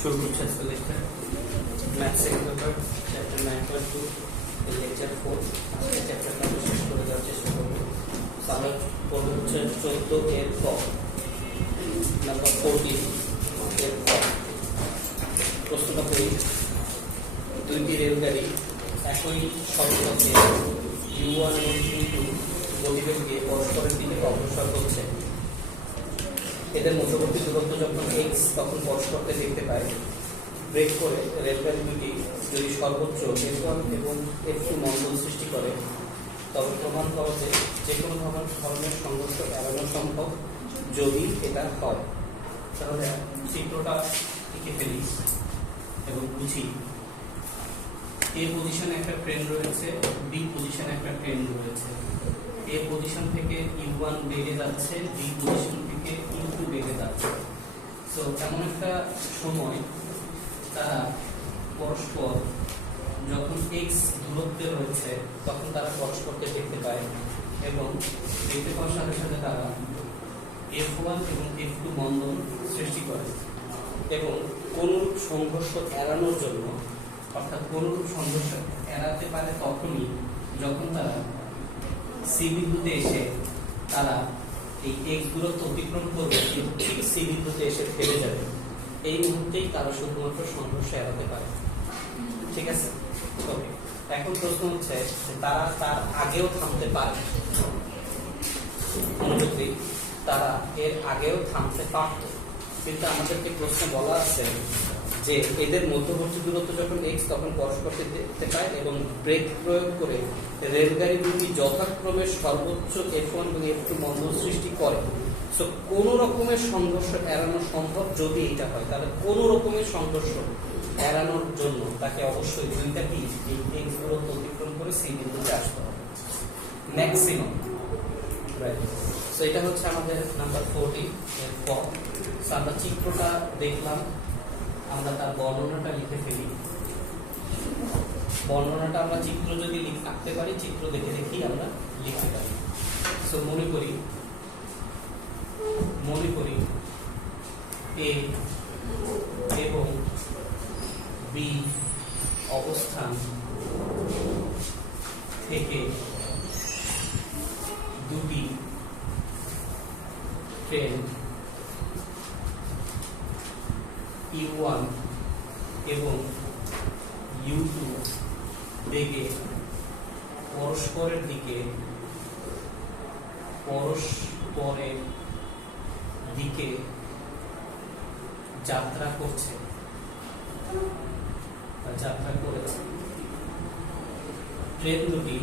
শুরু করছি আজকে lecture math second paper chapter 9.2 lecture 4 আজকে চ্যাপ্টারটা শেষ করে দেওয়ার চেষ্টা করব। আমরা পড়বো হচ্ছে 14 এর ক নাম্বার 14 এর ক। প্রশ্নটা করি, দুইটি রেলগাড়ি একই সড়কপথে U1 এবং U2 গতিবেগে পরস্পরের দিকে অগ্রসর হচ্ছে। এদের মধ্যবর্তী দূরত্ব যখন x তখন পরস্পরকে দেখতে পায়। ব্রেক করে রেলগাড়ি দুটি যদি সর্বোচ্চ F1 এবং F2 মণ্ডল সৃষ্টি করে তবে প্রমাণ করা যে কোনো ধরনের সংঘর্ষ এড়ানো সম্ভব যদি এটা হয়। তাহলে চিত্রটা এঁকে ফেলি এবং বুঝি। এ পজিশনে একটা ট্রেন রয়েছে, বি পজিশনে একটা ট্রেন রয়েছে। এ পজিশন থেকে U1 বেগে যাচ্ছে, বি পজিশন থেকে U2 বেগে যাচ্ছে। সো এমন একটা সময় তারা পরস্পর যখন x দূরত্বে রয়েছে তখন তারা পরস্পরকে দেখতে পায় এবং দেখতে পাওয়ার সাথে সাথে তারা F1 এবং F2 মণ্ডল সৃষ্টি করে এবং কোনরূপ সংঘর্ষ এড়ানোর জন্য, অর্থাৎ কোনরূপ সংঘর্ষ এড়াতে পারে তখনই যখন তারা সি বিন্দুতে এসে তারা এই x দূরত্ব অতিক্রম করবে কিন্তু ঠিক সি বিন্দুতে এসে থেমে যাবে। এই মুহূর্তেই তারা শুধুমাত্র সংঘর্ষ এড়াতে পারে। ঠিক আছে? ওকে, এখন প্রশ্ন হচ্ছে যে তারা তার আগেও থামতে পারে। অনুভূতি তারা এর আগেও থামতে পারত, কিন্তু আমাদেরকে প্রশ্নে বলা আছে যে এদের মধ্যবর্তী দূরত্ব যখন x তখন পরস্পরকে দেখতে পায় এবং ব্রেক প্রয়োগ করে রেলগাড়ি দুটি যথাক্রমে সর্বোচ্চ F1 এবং F2 মণ্ডল সৃষ্টি করে। সো কোন রকমের সংঘর্ষ এড়ানো সম্ভব যদি এটা হয়, তাহলে কোন রকমের সংঘর্ষ এড়ানোর জন্য তাকে অবশ্যই দুইটা কি এই x দূরত্ব অতিক্রম করে সেই বিন্দুতে আসতে হবে ম্যাক্সিমাম। রাইট, সো এটা হচ্ছে আমাদের নাম্বার 40 এর ক। সো আমরা চিত্রটা দেখলাম, আমরা তার বর্ণনাটা লিখে ফেলি। বর্ণনাটা আমরা চিত্র যদি আঁকতে পারি, চিত্র দেখে দেখি আমরা লিখতে পারি। সো মনে করি A এবং B অবস্থান থেকে দুটি ট্রেন U1 এবং U2 বেগে পরস্পরের দিকে যাত্রা করেছে। ট্রেন দুটি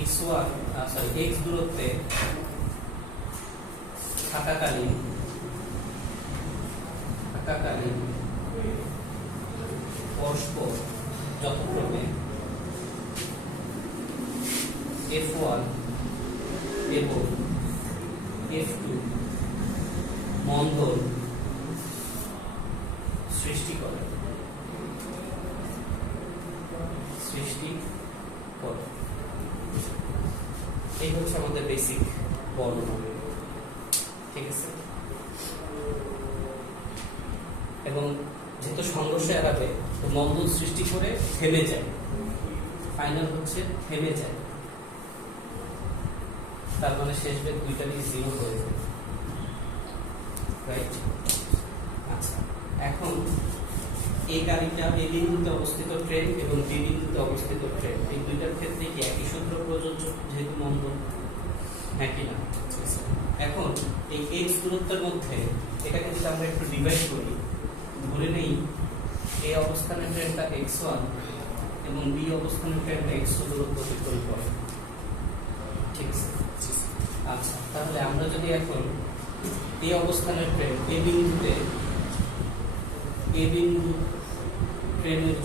x দূরত্বে থাকাকালীন পরস্পর যথাক্রমে F1 এবং F2 মণ্ডল সৃষ্টি করে। এই হচ্ছে আমাদের বেসিক বর্ণনা। ঠিক আছে? এবং যেহেতু সংঘর্ষ এড়াবে তো মণ্ডল সৃষ্টি করে থেমে যায়, ফাইনাল হচ্ছে থেমে যায়। তার মানে শেষ বেগ দুইটারই 0 হয়ে যায়। রাইট, আচ্ছা, এখন এই গাড়িটা এই বিন্দুতে অবস্থিত ট্রেন এবং বি বিন্দুতে অবস্থিত ট্রেন, এই দুইটার ক্ষেত্রে কি একই সূত্র প্রযোজ্য যেহেতু মণ্ডল? হ্যাঁ কি না? এখন এই x দূরত্বের মধ্যে এটাকে যদি আমরা একটু ডিভাইড করি, ধরে নেই এই অবস্থানের ট্রেনটা x1 এবং বি অবস্থানের ট্রেনটা x2 দূরত্ব অতিক্রম করে। ঠিক আছে? আচ্ছা, তাহলে আমরা যদি এখন এই অবস্থানের ট্রেন এ বিন্দু ট্রেনের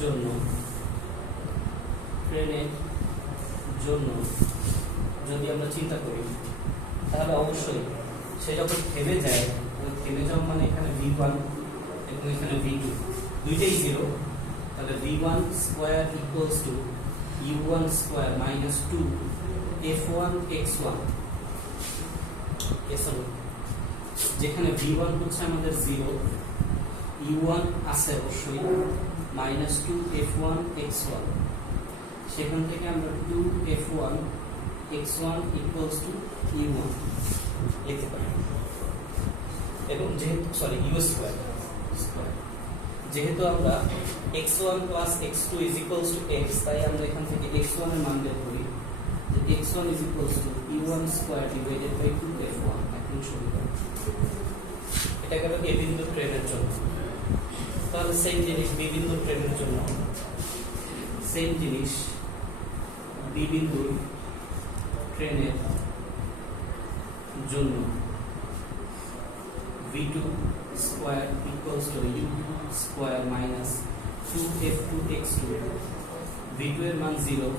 জন্য যদি আমরা চিন্তা করি, তাহলে অবশ্যই সে যখন থেমে যায়, থেমে যাওয়া মানে এখানে V1 এবং এখানে V2 দুইটাই 0, তাহলে V1 square equals to U1 square minus 2 F1 x1 S1 যেখানে v1 হচ্ছে আমাদের 0, u1 আছে অবশ্যই -2f1 x1, সেখান থেকে আমরা 2f1 x1 equals to u1 লিখতে পারি। এবং যেহেতু u স্কয়ার, যেহেতু আমরা x1 plus x2 is equals to x, তাই আমরা এখান থেকে x1 এর মান বের করি যে x1 is equals to u1 square divided by 2f1। এখন শুরু করি, এটা গেল a বিন্দু ট্রেনের জন্য। তাহলে সেম জিনিস b বিন্দু ট্রেনের জন্য, সেম জিনিস b বিন্দু ট্রেনের জন্য v2 square equals to u2 square minus 2f2 x2, v2 এর মান 0,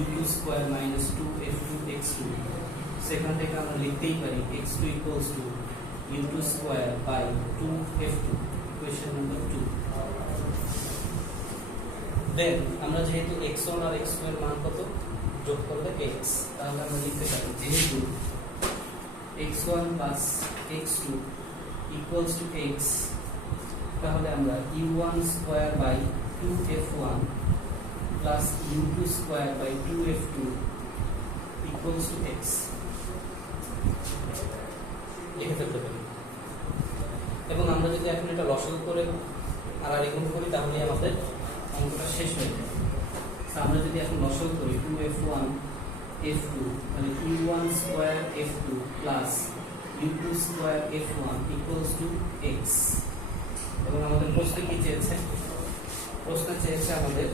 u2 square minus 2f2 x2, সেখান থেকে আমরা লিখতেই পারি x2 equals to u2 square by 2f2, equation number 2। Then আমরা যেহেতু x1 আর x2 এর মান কত যোগ করলে x, তাহলে আমরা লিখতে পারি যেহেতু x1 plus x2 equals to x, তাহলে আমরা u1 square by 2f1 plus u2 square by 2f2 equals to x লিখে ফেলতে পারি। এবং আমরা যদি এখন এটা লসাগু করে আর গুণ করি তাহলে আমাদের অঙ্কটা শেষ হয়ে যাবে। আমরা যদি এখন লসাগু করি 2f1 f2, তাহলে u1 square f2 plus u2 square f1 equals to x। এবং আমাদের প্রশ্নে কি চেয়েছে? প্রশ্নে চেয়েছে আমাদের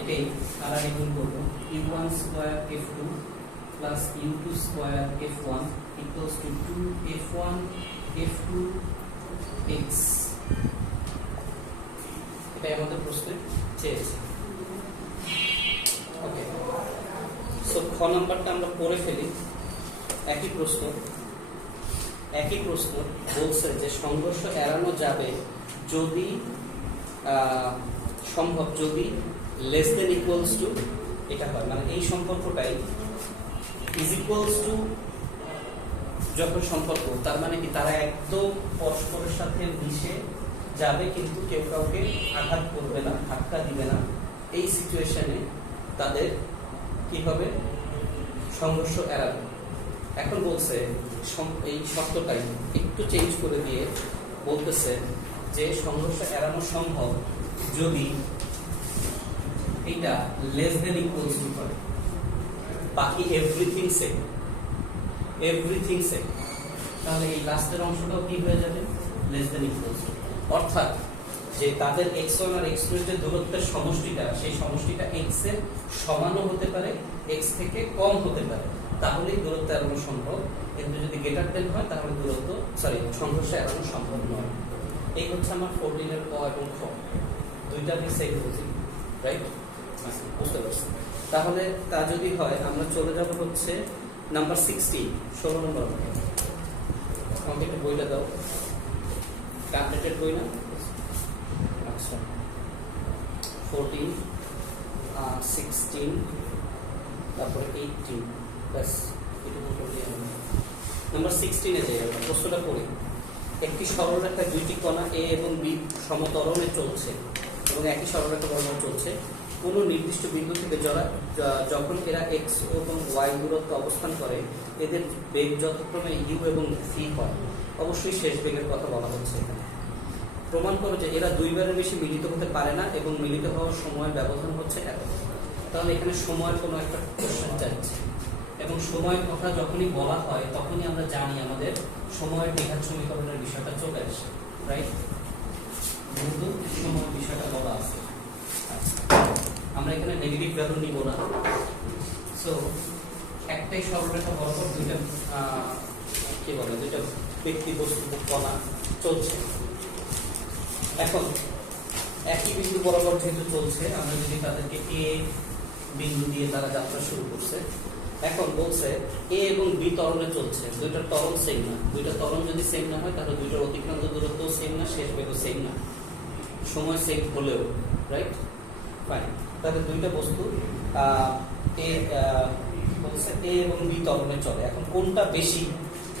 এটাই আর গুণ করব u1 square f2 plus u2 square f1 equals to 2f1 f2 x। এটাই আমাদের প্রশ্নে চেয়েছে। ওকে, সো খ নাম্বারটা আমরা পড়ে ফেলি। একই প্রশ্ন বলছে যে সংঘর্ষ এড়ানো যাবে যদি সম্ভব, যদি লেস দেন ইকুয়ালস টু এটা হয়, মানে এই সম্পর্কটাই ইজ ইকুয়ালস টু যখন সম্পর্ক, তার মানে কি তারা একদম পরস্পরের সাথে মিশে যাবে কিন্তু কেউ কাউকে আঘাত করবে না, ধাক্কা দিবে না। এই সিচুয়েশনে তাদের কি হবে? সংঘর্ষ এড়াবে। এখন বলছে এই শর্তটাই একটু চেঞ্জ করে দিয়ে বলতেছে যে সংঘর্ষ এড়ানো সম্ভব যদি এটা লেস দেন ইকুয়ালস টু করে, বাকি এভরিথিং সেম। তাহলে এই লাস্টের অংশটাও কি হয়ে যাবে? Less than equals to. অর্থাৎ যে তাদের x1 আর x2 এর যে দূরত্বের সমষ্টিটা, সেই সমষ্টিটা x এর সমানও হতে পারে, x থেকে কম হতে পারে, তাহলেই দূরত্ব এড়ানো সম্ভব। কিন্তু যদি গ্রেটার দেন হয় তাহলে সংঘর্ষ এড়ানো সম্ভব নয়। এই হচ্ছে আমার 14 এর ক এবং খ, দুইটা আমি সেম বুঝি, রাইট? বুঝতে পারছি। তাহলে তা যদি হয় আমরা চলে যাব হচ্ছে নাম্বার 16, 16 নম্বর। আমাকে একটু বইটা দাও, আপডেটেড বই না? আচ্ছা, 14, 16, তারপরে 18, ব্যাস এটুকু করলেই হবে। নাম্বার 16 এ যাই আমরা, প্রশ্নটা পড়ি। একটি সরলরেখা দুইটি কণা a এবং b সমতরণে চলছে এবং একই সরলরেখা বরাবর চলছে। কোন নির্দিষ্ট বিন্দু থেকে যখন এরা x এবং y দূরত্ব অবস্থান করে, এদের বেগ যথাক্রমে u এবং v হয়। অবশ্যই শেষ বেগের কথা বলা হচ্ছে এখানে। প্রমাণ করো যে এরা দুইবারের বেশি মিলিত হতে পারে না এবং মিলিত হওয়ার সময় ব্যবধান হচ্ছে এত। তাহলে এখানে সময়ের কোনো একটা কোশ্চেন চাইছে, এবং সময়ের কথা যখনই বলা হয় তখনই আমরা জানি আমাদের সময়ের দ্বিঘাত সমীকরণের বিষয়টা চলে আসে, রাইট? যেহেতু সময়ের বিষয়টা বলা আছে, আমরা এখানে নেগেটিভ ভ্যালু নিব না। সো একটাই সরলরেখা বরাবর দুইটা দুইটা ব্যক্তি বস্তু কণা চলছে। এখন একই বিন্দু বরাবর যেহেতু চলছে, আমরা যদি তাদেরকে এ বিন্দু দিয়ে তারা যাত্রা শুরু করছে, এখন বলছে এ এবং বি ত্বরণে চলছে, দুইটার ত্বরণ সেম না। দুইটা ত্বরণ যদি সেম না হয় তাহলে দুইটার অতিক্রান্ত দূরত্ব সেম না, শেষ বেগও সেম না, সময় সেম হলেও, রাইট? ফাইন। তাহলে দুইটা বস্তু বলছে এ এবং বি ত্বরণে চলে। এখন কোনটা বেশি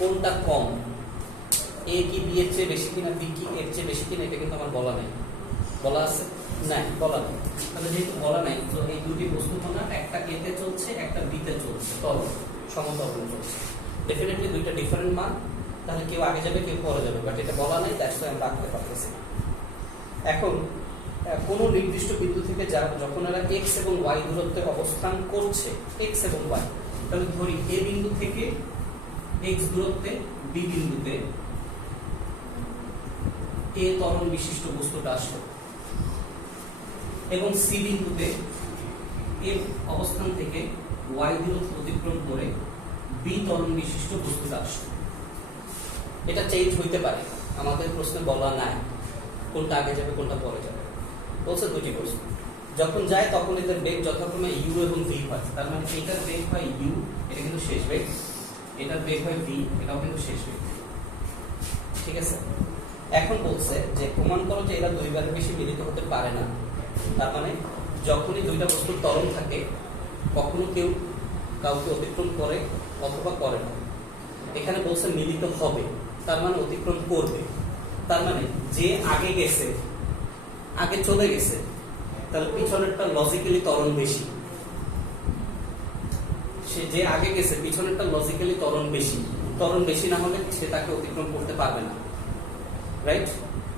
কোনটা কম এ কি বি এর চেয়ে বেশি কিনা, বি কি এর চেয়ে বেশি কিনা, এটা কিন্তু আমার বলা নাই। বলা আছে? নাই, বলা নেই। তাহলে যেহেতু বলা নাই, তো এই দুটি বস্তু কণা একটা এ তে চলছে, একটা বি তে চলছে, তরল সমতরণ চলছে। ডেফিনেটলি দুইটা ডিফারেন্ট মান, তাহলে কেউ আগে যাবে কেউ পরে যাবে, বাট এটা বলা নাই, দ্যাটস ওয়াই আমরা রাখতে পারতেছি না। এখন কোনো নির্দিষ্ট বিন্দু থেকে যখন এরা এক্স এবং ওয়াই দূরত্বে অবস্থান করছে, এক্স এবং ওয়াই, তাহলে ধরি এ বিন্দু থেকে এক্স দূরত্বে বি বিন্দুতে এ ত্বরণ বিশিষ্ট বস্তুটা আসলো, এবং সি বিন্দুতে এ অবস্থান থেকে ওয়াই দূরত্ব অতিক্রম করে বি ত্বরণ বিশিষ্ট বস্তুটা আসলো। এটা চেঞ্জ হইতে পারে, আমাদের প্রশ্নে বলা নাই কোনটা আগে যাবে কোনটা পরে যাবে। বলছে দুটি প্রশ্ন, যখন যায় তখন এদের বেগ যথাক্রমে ইউ এবং ভি হয়। তার মানে এটার বেগ হয় ইউ, এটা কিন্তু শেষ বেগ, এটার বেগ হয় ভি, এটাও কিন্তু শেষ বেগ। ঠিক আছে, এখন বলছে যে প্রমাণ করো যে এরা দুইবারের বেশি মিলিত হতে পারে না। তার মানে যখনই দুইটা বস্তুর ত্বরণ থাকে, কখনো কেউ কাউকে অতিক্রম করে অথবা করে না। এখানে বলছে মিলিত হবে, তার মানে অতিক্রম করবে। তার মানে যে আগে গেছে, আগে চলে গেছে, তাহলে পিছনেরটা লজিক্যালি ত্বরণ বেশি। সে যে আগে গেছে পিছনেরটা লজিক্যালি ত্বরণ বেশি, ত্বরণ বেশি না হলে সে তাকে অতিক্রম করতে পারবে না। রাইট?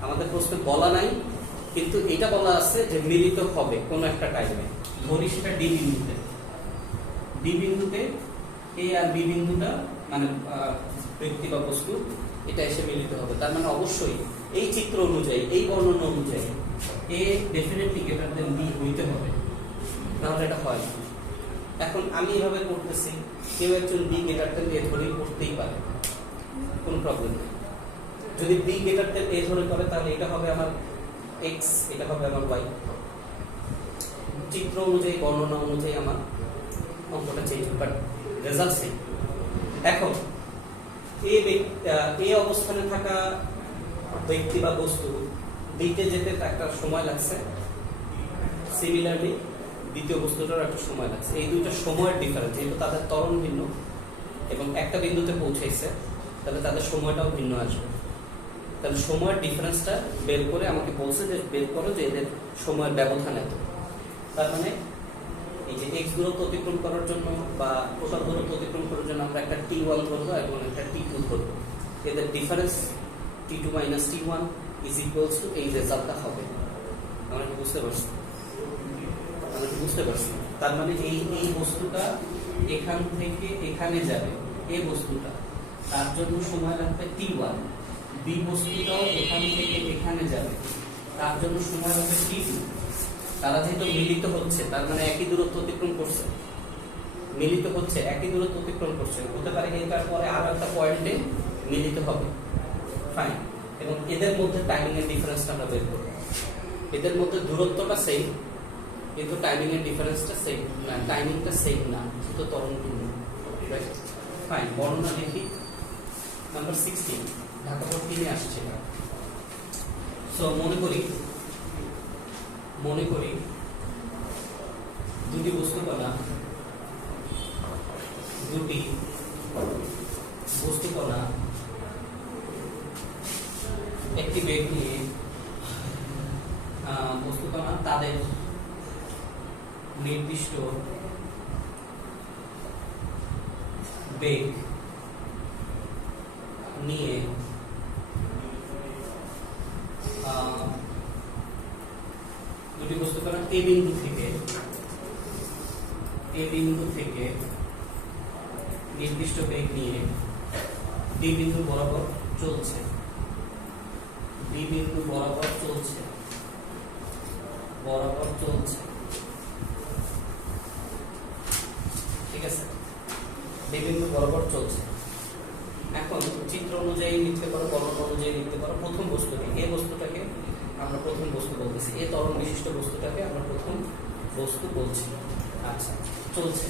আমাদের প্রশ্নে বলা নাই, কিন্তু এটা বলা আছে যে মিলিত হবে কোন একটা টাইমে। ধরি সেটা ডি বিন্দুতে, ডি বিন্দুতে এ আর বি বিন্দুটা মানে ব্যক্তি বা বস্তু এটা এসে মিলিত হবে। তার মানে অবশ্যই এই চিত্র অনুযায়ী, এই বর্ণনা অনুযায়ী এ ডেফিনেটলি গ্রেটার দেন বি হইতে হবে, নাহলে এটা হয় না। এখন আমি এভাবে করতেছি, কেউ একজন বি গ্রেটার দেন এ ধরেই করতেই পারে, কোনো প্রবলেম নেই। যদি বি গ্রেটার দেন এ ধরে করে, তাহলে এটা হবে আমার এক্স, এটা হবে আমার ওয়াই। চিত্র অনুযায়ী, বর্ণনা অনুযায়ী আমার অঙ্কটা চেঞ্জ হবে, বাট রেজাল্ট সেম। এখন এ অবস্থানে থাকা ব্যক্তি বা বস্তু বিতে যেতে একটা সময় লাগছে, সিমিলারলি দ্বিতীয় বস্তুটার একটা সময় লাগছে। এই দুইটা সময়ের ডিফারেন্স, যেহেতু তাদের ত্বরণ ভিন্ন এবং একটা বিন্দুতে পৌঁছাইছে, তাহলে তাদের সময়টাও ভিন্ন আসবে। তাহলে সময়ের ডিফারেন্সটা বের করে আমাকে বলছে যে বের করো যে এদের সময়ের ব্যবধান এত। তার মানে এই যে এক্স দূরত্ব অতিক্রম করার জন্য বা টোটাল দূরত্ব অতিক্রম করার জন্য আমরা একটা t1 ধরবো এবং একটা t2 ধরবো। এদের difference t2 - t1 is equals two এই রেজাল্টটা হবে। আমরা কি বুঝতে পারছি? আমরা কি বুঝতে পারছি? তার মানে এই বস্তুটা এখান থেকে এখানে যাবে, এই বস্তুটা, তার জন্য সময় লাগবে t1। বি বস্তুটাও এখান থেকে এখানে যাবে, তার জন্য সময় লাগবে t2। তারা যেহেতু মিলিত হচ্ছে, তার মানে একই দূরত্ব অতিক্রম করছে, মিলিত হচ্ছে, একই দূরত্ব অতিক্রম করছে, হতে পারে এটার পরে আরো একটা পয়েন্টে মিলিত হবে। ফাইন। এবং এদের মধ্যে টাইমিং এর ডিফারেন্সটা আমরা বের করব। এদের মধ্যে দূরত্বটা সেম, কিন্তু টাইমিং এর ডিফারেন্সটা সেম না, টাইমিংটা সেম না, শুধু ত্বরণ ভিন্ন। রাইট? ফাইন, বর্ণনা লিখি। নাম্বার 16 ঢাকা বোর্ড 3 আসছে। সো মনে করি দুটি বস্তু কণা একটি বেগ নিয়ে বস্তু কণা তাদের নির্দিষ্ট বেগ নিয়ে দুটি বস্তু কণা এ বিন্দু থেকে নির্দিষ্ট বেগ নিয়ে ডি বিন্দু বরাবর চলছে, ঠিক আছে, ডি বিন্দু বরাবর চলছে। এখন চিত্র অনুযায়ী লিখতে পারো, বর্ণনা অনুযায়ী লিখতে পারো। প্রথম বস্তুকে, এই বস্তুটাকে আমরা প্রথম বস্তু বলতেছি, এই ত্বরণ বিশিষ্ট বস্তুটাকে আমরা প্রথম বস্তু বলছি। আচ্ছা, চলছে,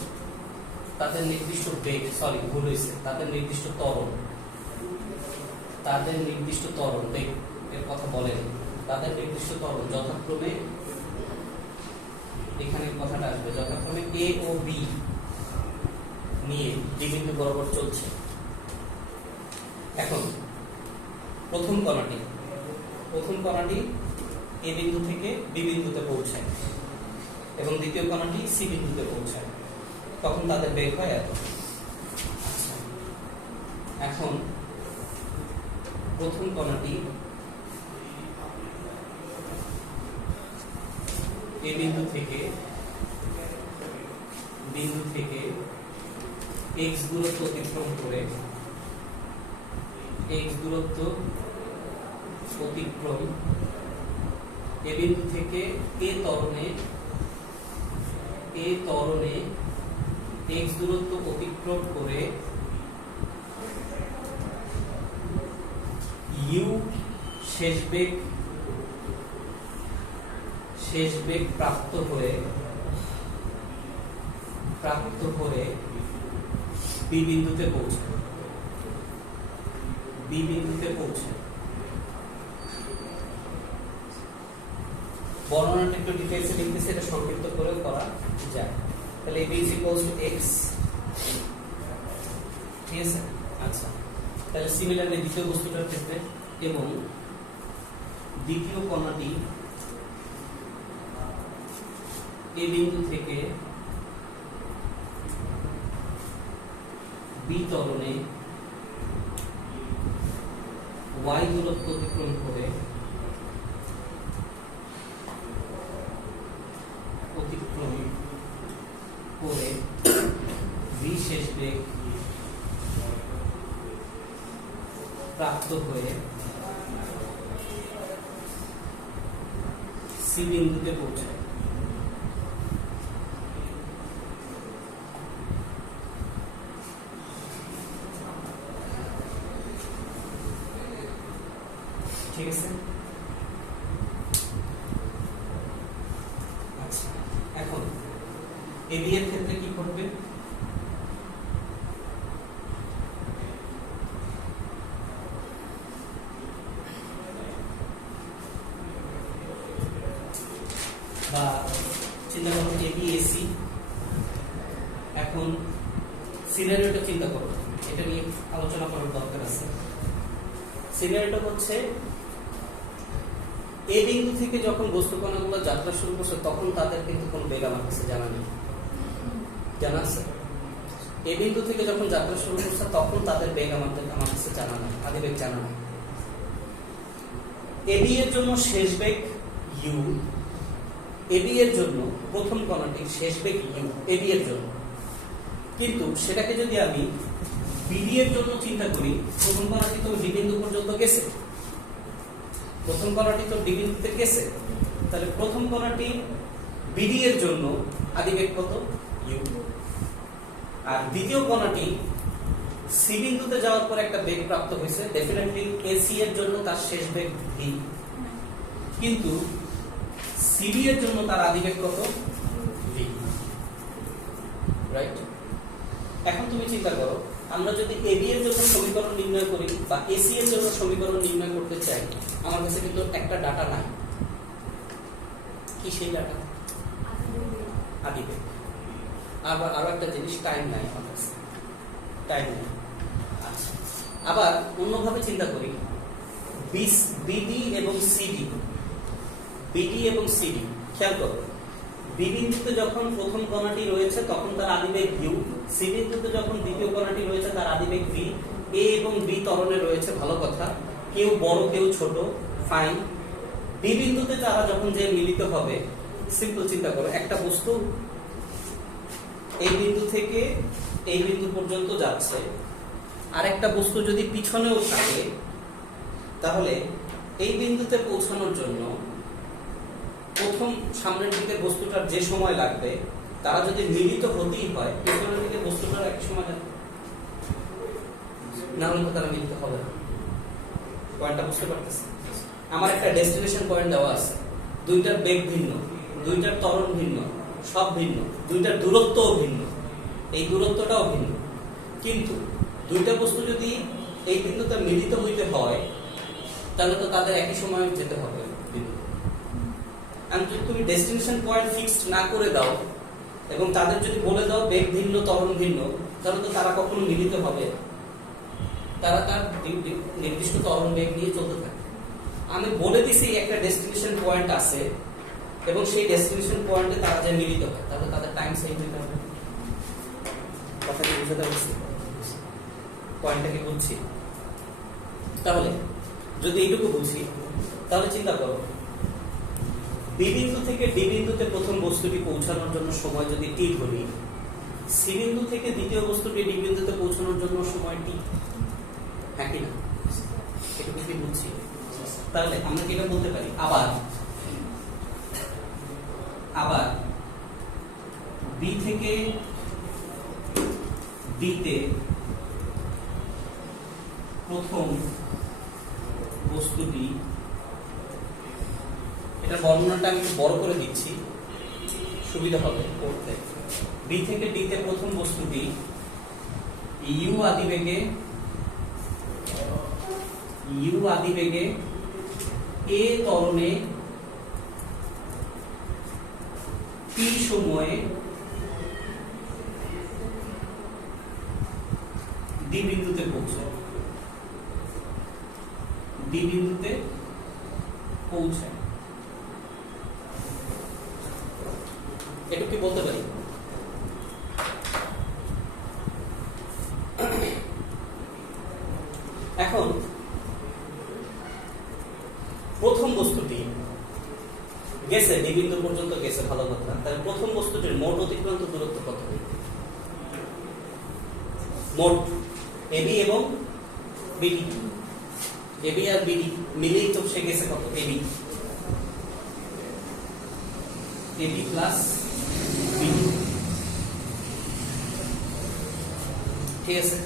তাদের নির্দিষ্ট বেগ, ভুল হয়েছে, তাদের নির্দিষ্ট ত্বরণ বেগ এর কথা বলেন, তাদের নির্দিষ্ট ত্বরণ যথাক্রমে, এখানে কথাটা আসবে, যথাক্রমে এ ও বি নিয়ে ডি বিন্দু বরাবর চলছে। এখন প্রথম কণাটি এ বিন্দু থেকে বি বিন্দুতে পৌঁছায় এবং দ্বিতীয় কণাটি সি বিন্দুতে পৌঁছায়, তখন তাদের বেগ হয় এত। আচ্ছা, এখন প্রথম কণাটি এ বিন্দু থেকে x দূরত্ব অতিক্রম করে এ বিন্দু থেকে এ ত্বরণে x দূরত্ব অতিক্রম করে u শেষ বেগ প্রাপ্ত হয়ে বি বিন্দুতে পৌঁছায়। বর্ণনাটা একটু ডিটেইলসে লিখতেছি, এটা সংক্ষিপ্ত করে করা যায়। তাহলে b = x, ঠিক আছে। আচ্ছা, তাহলে সিমিলারলি দ্বিতীয় বস্তুটার ক্ষেত্রে এবং দ্বিতীয় কণাটি এ বিন্দু থেকে বি ত্বরণে y দূরত্ব অতিক্রম করে v শেষ বেগ প্রাপ্ত হয়ে সি বিন্দুতে পৌঁছায়। ঠিক আছে। আচ্ছা, এখন এবি এর ক্ষেত্রে কি করবে? বা চিন্তা করো এবি এসি। এখন সিনারিওটা চিন্তা করো, এটা নিয়ে আলোচনা করার দরকার আছে। সিনারিওটা হচ্ছে এ বিন্দু থেকে যখন বস্তু কণাগুলো যাত্রা শুরু করছে তখন তাদের কিন্তু কোনো বেগ আমার কাছে জানা নেই, জানা আছে? এ বিন্দু থেকে যখন যাত্রা শুরু করছে তখন তাদের বেগ আমার কাছে জানা নাই, আদিবেগ জানা নাই। এবি এর জন্য শেষ বেগ ইউ, এবি এর জন্য প্রথম কণাটির শেষ বেগ ইউ এবি এর জন্য। কিন্তু সেটাকে যদি আমি বিডি এর জন্য চিন্তা করি, প্রথম কণাটি তো ডি বিন্দু পর্যন্ত গেছে, তাহলে প্রথম কণাটি বিডি এর জন্য আদিবেগ কত? ইউ। আর দ্বিতীয় কণাটি সি বিন্দুতে যাওয়ার পর একটা বেগ প্রাপ্ত হয়েছে, ডেফিনেটলি এসি এর জন্য তার শেষ বেগ ভি, কিন্তু সিডি এর জন্য তার আদিবেগ কত? V, right? এখন তুমি চিন্তা করো, আমরা যদি এবি এর জন্য সমীকরণ নির্ণয় করি বা এসি এর জন্য সমীকরণ নির্ণয় করতে চাই, আমার কাছে কিন্তু একটা ডাটা নাই। কি সেই ডাটা? আদিবেগ। আবার আরো একটা জিনিস, টাইম নাই আমার কাছে, টাইম নাই। আচ্ছা, আবার অন্যভাবে চিন্তা করি, বিডি এবং সিডি, খেয়াল করো, বি বিন্দুতে যখন প্রথম কণাটি রয়েছে তখন তার আদিবেগ ইউ, সি বিন্দুতে যখন দ্বিতীয় কণাটি রয়েছে তার আদিবেগ ভি। এ এবং বি ত্বরণে রয়েছে, ভালো কথা, কেউ বড় কেউ ছোট, ফাইন। বি বিন্দুতে তারা যখন যে মিলিত হবে, সিম্পল চিন্তা করো, একটা বস্তু এই বিন্দু থেকে এই বিন্দু পর্যন্ত যাচ্ছে, আর একটা বস্তু যদি পিছনেও থাকে, তাহলে এই বিন্দুতে পৌঁছানোর জন্য প্রথম সামনের দিকে বস্তুটার যে সময় লাগবে, তারা যদি মিলিত হতেই হয়, পিছনের দিকে বস্তুটার এক সময় না হলে তারা মিলিত হবে না। পয়েন্টটা বুঝতে পারতেছে? আমার একটা ডেস্টিনেশন পয়েন্ট দেওয়া আছে, দুইটার বেগ ভিন্ন, দুইটার ত্বরণ ভিন্ন, সব ভিন্ন, দুইটার দূরত্বও ভিন্ন, এই দূরত্বটাও ভিন্ন, কিন্তু দুইটা বস্তু যদি এই বিন্দুতে মিলিত হইতে হয় তাহলে তো তাদের একই সময় যেতে হবে বিন্দুতে। আর যদি তুমি ডেস্টিনেশন পয়েন্ট ফিক্সড না করে দাও এবং তাদের যদি বলে দাও বেগ ভিন্ন ত্বরণ ভিন্ন, তাহলে তো তারা কখনো মিলিত হবে। তারা তার নির্দিষ্ট ত্বরণ বেগ নিয়ে চলতে থাকে। আমি বলে দিছি একটা ডেস্টিনেশন পয়েন্ট আছে এবং সেই ডেস্টিনেশন পয়েন্টে তারা যে মিলিত হয়, তাহলে তাদের টাইম সেম হতে হবে। কথা কি বুঝতে পারছি? পয়েন্টটা কি বুঝছি? তাহলে যদি এইটুকু বুঝি, তাহলে চিন্তা করো, বি বিন্দু থেকে ডি বিন্দুতে প্রথম বস্তুটি পৌঁছানোর জন্য সময় যদি টি ধরি, সি বিন্দু থেকে দ্বিতীয় বস্তুটি ডি বিন্দুতে পৌঁছানোর জন্য সময় টি, হ্যাঁ কি না? এটুকু কি বুঝছি? তাহলে আমরা কি এটা বলতে পারি, আবার বি থেকে ডিতে প্রথম বস্তুটি, এটা বর্ণনাটা আমি বড় করে দিচ্ছি, সুবিধা হবে পড়তে। বি থেকে ডিতে প্রথম বস্তুটি ইউ আদিবেগে এ ত্বরণে টি সময়ে ডি বিন্দুতে পৌঁছায়, এটা কি বলতে পারি? এখন প্রথম বস্তুটি গেছে ডি বিন্দু পর্যন্ত গেছে, ভালো কথা। তাহলে প্রথম বস্তুটির মোট অতিক্রান্ত দূরত্ব কত? মোট এবি এবং বিডি, এবি আর বিডি মিলেই তো সে গেছে কত? এবি প্লাস বিডি, ঠিক আছে।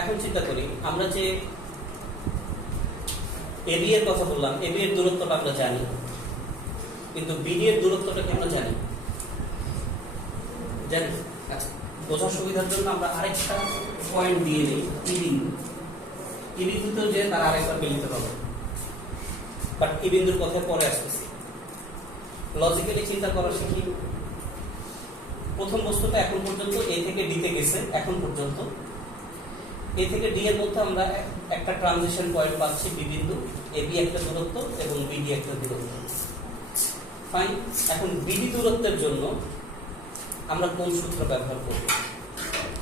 এখন চিন্তা করি, আমরা যে এবি এর কথা বললাম, এবি এর দূরত্বটা আমরা জানি, কিন্তু বিডি এর দূরত্বটা কি আমরা জানি? আচ্ছা, বোঝার সুবিধার জন্য আমরা আরেকটা পয়েন্ট দিয়ে নিই, ই বিন্দুতেও যে তারা আরেকবার মিলিত হবে, বাট ই বিন্দুর কথা পরে আসতেছি। লজিক্যালি চিন্তা করা শিখি। প্রথম বস্তুটা এখন পর্যন্ত এ থেকে ডিতে গেছে, এখন পর্যন্ত এ থেকে ডি এর মধ্যে আমরা একটা ট্রানজিশন পয়েন্ট পাচ্ছি, বি বিন্দু, এবি একটা দূরত্ব এবং বিডি একটা দূরত্ব। ফাইন। এখন বিডি দূরত্বের জন্য আমরা কোন সূত্র ব্যবহার করব,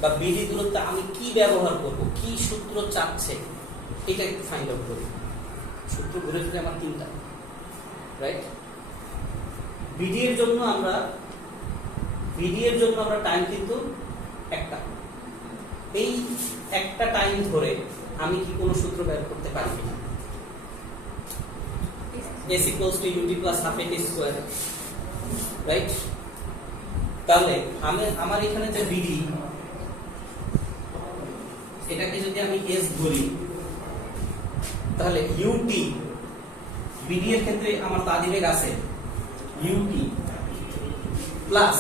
বা বিডি দূরত্বে আমি কি ব্যবহার করব, কি সূত্র চাচ্ছে, এটা একটু ফাইন্ড আউট করি। সূত্র ঘুরে ফিরে আমার তিনটা, রাইট? বিডি এর জন্য আমরা টাইম কিন্তু একটা, এই একটা টাইম ধরে আমি কি কোনো সূত্র ব্যবহার করতে পারি কিনা? s equals to ut plus half at square, right? তাহলে আমার এখানে যে বিডি, এটাকে যদি আমি s ধরি, তাহলে ut বিডি এর ক্ষেত্রে আমার তাদিবেগ আছে ut plus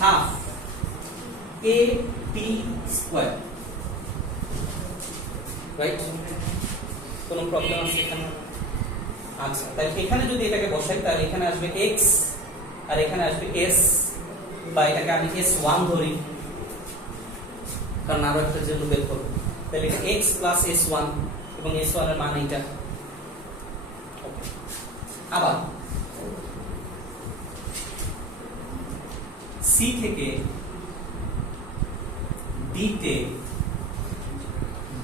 half a t square, right? কোনো প্রবলেম আছে এখানে? আচ্ছা, তাহলে এখানে যদি এটাকে বসাই, তাহলে এখানে আসবে x আর এখানে আসবে s, বা এটাকে আমি s1 ধরি, কারণ আরো একটা জন্য বের করব। তাহলে এটা x প্লাস s1 এবং s1 এর মান এটা। আবার c থেকে d তে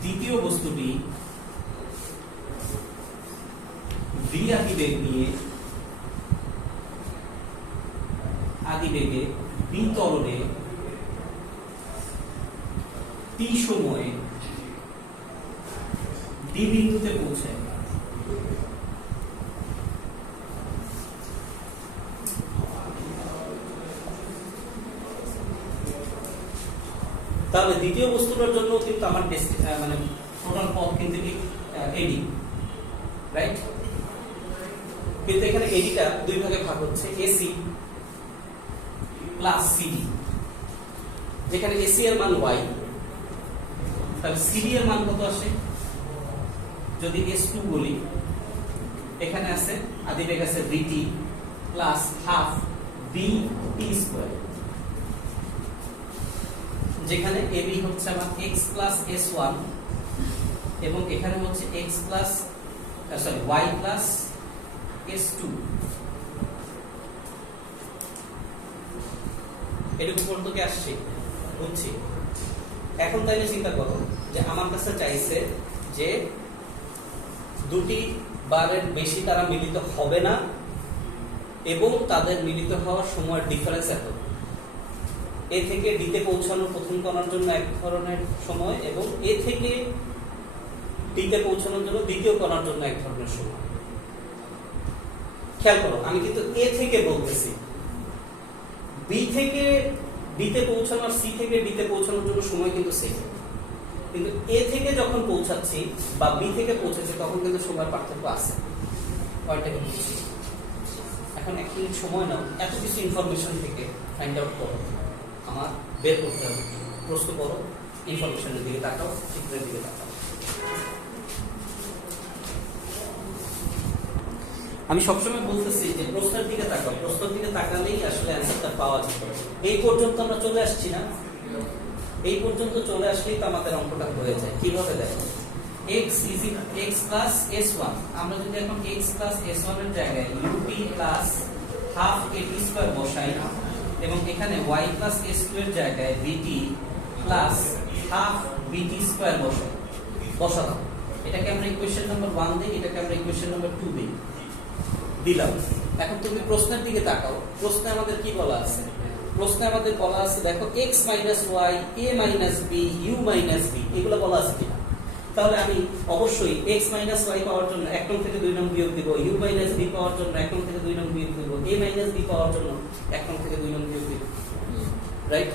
দ্বিতীয় বস্তুটি v আদিবেগ নিয়ে আদিবেগে v ত্বরণে t সময়ে d বিন্দুতে পৌঁছায়। তাহলে দ্বিতীয় বস্তুটার জন্য কিন্তু আমার মানে টোটাল পথ কিন্তু এডি, রাইট? কিন্তু এখানে এডিটা দুই ভাগে ভাগ হচ্ছে, এসি প্লাস সিডি। যেখানে এসি এর মান y, তাহলে সিডি এর মান কত আসে? যদি s2 বলি, এখানে আছে আদিবেগ আছে vt plus half b t square, যেখানে এ বি হচ্ছে আমার x প্লাস s1 এবং এখানে হচ্ছে x plus y plus s2। এটুকু পর্যন্ত কি আসছে? বুঝছি। এখন তাইলে চিন্তা করো যে আমার কাছে চাইছে যে দুটি বারের বেশি তারা মিলিত হবে না এবং তাদের মিলিত হওয়ার সময়ের ডিফারেন্স এত। এ থেকে ডিতে পৌঁছানোর প্রথম কণার জন্য এক ধরনের সময় এবং এ থেকে ডিতে পৌঁছানোর জন্য দ্বিতীয় কণার জন্য এক ধরনের সময়। খেয়াল করো, আমি কিন্তু এ থেকে বলতেছি, বি থেকে ডিতে পৌঁছানোর, সি থেকে ডিতে পৌঁছানোর জন্য সময় কিন্তু সেম, কিন্তু এ থেকে যখন পৌঁছাচ্ছি বা বি থেকে পৌঁছাচ্ছি তখন কিন্তু সময় পার্থক্য আছে। পয়েন্টটা কি? এখন এক মিনিট সময় নাও, এত কিছু ইনফরমেশন থেকে ফাইন্ড আউট করো, আমার বের করতে হবে। প্রশ্ন করো, ইনফরমেশনের দিকে তাকাও, চিত্রের দিকে তাকাও। আমি সবসময় বলতেছি যে প্রশ্নের দিকে তাকাও, প্রশ্নের দিকে তাকালেই আসলে অ্যান্সারটা পাওয়া যাবে। এই পর্যন্ত আমরা চলে আসছি না? এই পর্যন্ত চলে আসলেই তো আমাদের অঙ্কটা হয়ে যায়। কিভাবে দেখো, x plus s1, আমরা যদি এখন x plus s1 এর জায়গায় ut plus half at square বসাই এবং এখানে y plus s2 এর জায়গায় bt plus half bt square বসালাম। এটাকে আমরা ইকুয়েশন নাম্বার 1 দিই, এটাকে আমরা ইকুয়েশন নাম্বার 2 দিই, দিলাম। এখন তুমি প্রশ্নের দিকে তাকাও, প্রশ্নে আমাদের কি বলা আছে? প্রশ্নে আমাদের বলা আছে দেখো x minus y, a minus b, u minus b, এগুলো বলা আছে কিনা? তাহলে আমি অবশ্যই x minus y পাওয়ার জন্য 1 নং থেকে 2 নং বিয়োগ দেব, u minus b পাওয়ার জন্য 1 নং থেকে 2 নং বিয়োগ দেব, a minus b পাওয়ার জন্য 1 নং থেকে 2 নং বিয়োগ দেব। রাইট?